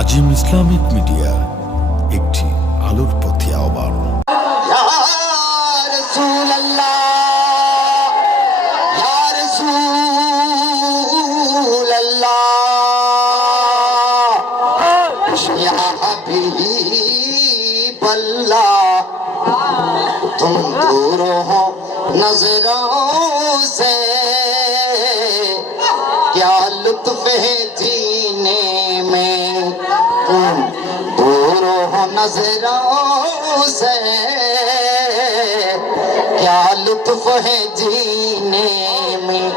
আজিম Islamic media একটি আলোর পথে আহ্বান یا رسول اللہ یا رسول اللہ یا حبیب اللہ تم دور ہو نظروں سے کیا لطف ہے دور نظروں سے۔ کیا لطف ہے جینے میں؟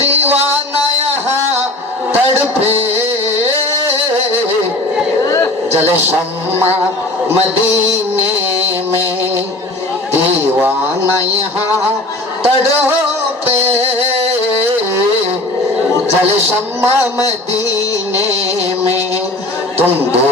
دیوانہ یہاں تڑپے۔ جل شمع مدینے میں دیوانہ یہاں تڑپے۔ جل شمع مدینے میں تم دور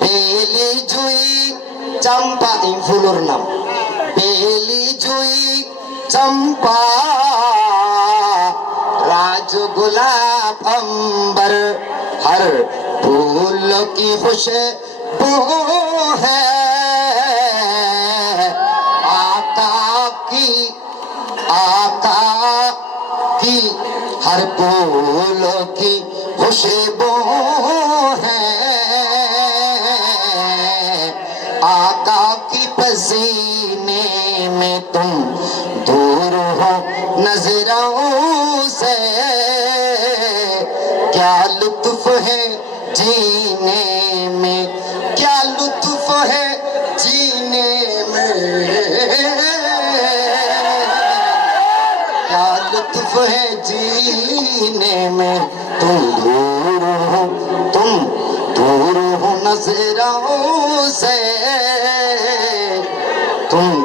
বেলি জুই চম্পা এই ফুলোর নাম বেলি জুই চম্পা گلاب پمبر ہر پھول کی خوش بو ہے آقا کی آقا کی ہر پھول کی خوش بو ہے آقا کی پسینے میں تم دور ہو نظروں جینے میں کیا لطف ہے؟ جینے میں کیا لطف ہے؟ جینے میں تم دور ہو، تم دور ہو نظروں سے، تم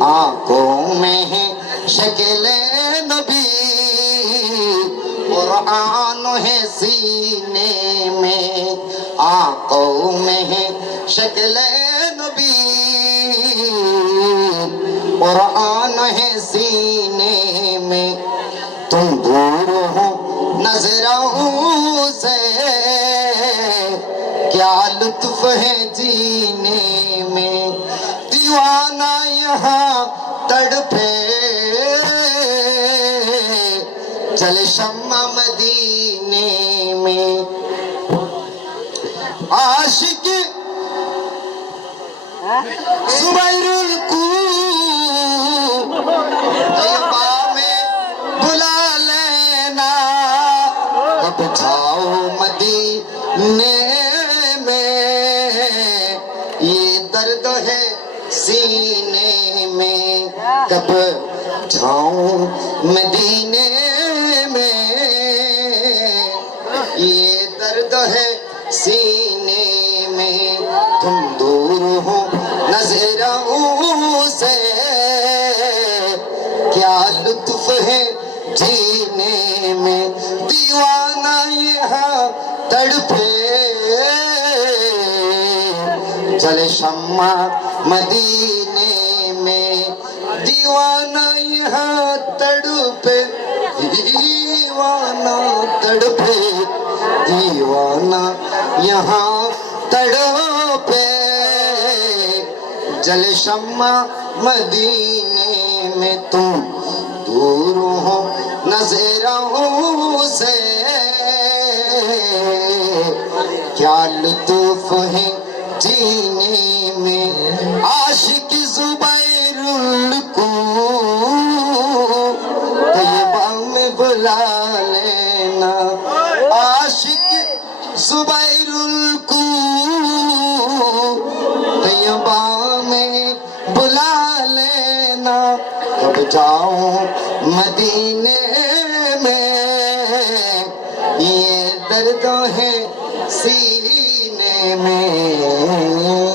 آنکھوں میں شکل نبی، قرآن ہے سینے میں، آنکھوں میں شکل نبی، قرآن ہے سینے میں۔ تم دور ہو نظروں سے کیا لطف ہے جینے چل شمع مدینے میں۔ عاشق زبیر القو میں بلا لینا۔ اب جاؤ مدینے میں۔ یہ درد ہے سینے میں۔ کب جاؤں مدینے یہ درد ہے سینے میں، تم دور ہو نظر سے۔ کیا لطف ہے جینے میں؟ دیوانہ یہاں تڑپے چلے شمع مدینے میں دیوانہ یہاں تڑپے دیوانہ تڑپے دیوانہ یہاں تڑپے۔ جل شمع مدینے میں تم دور ہو نظر جاؤں مدینے میں یہ درد ہے سینے میں۔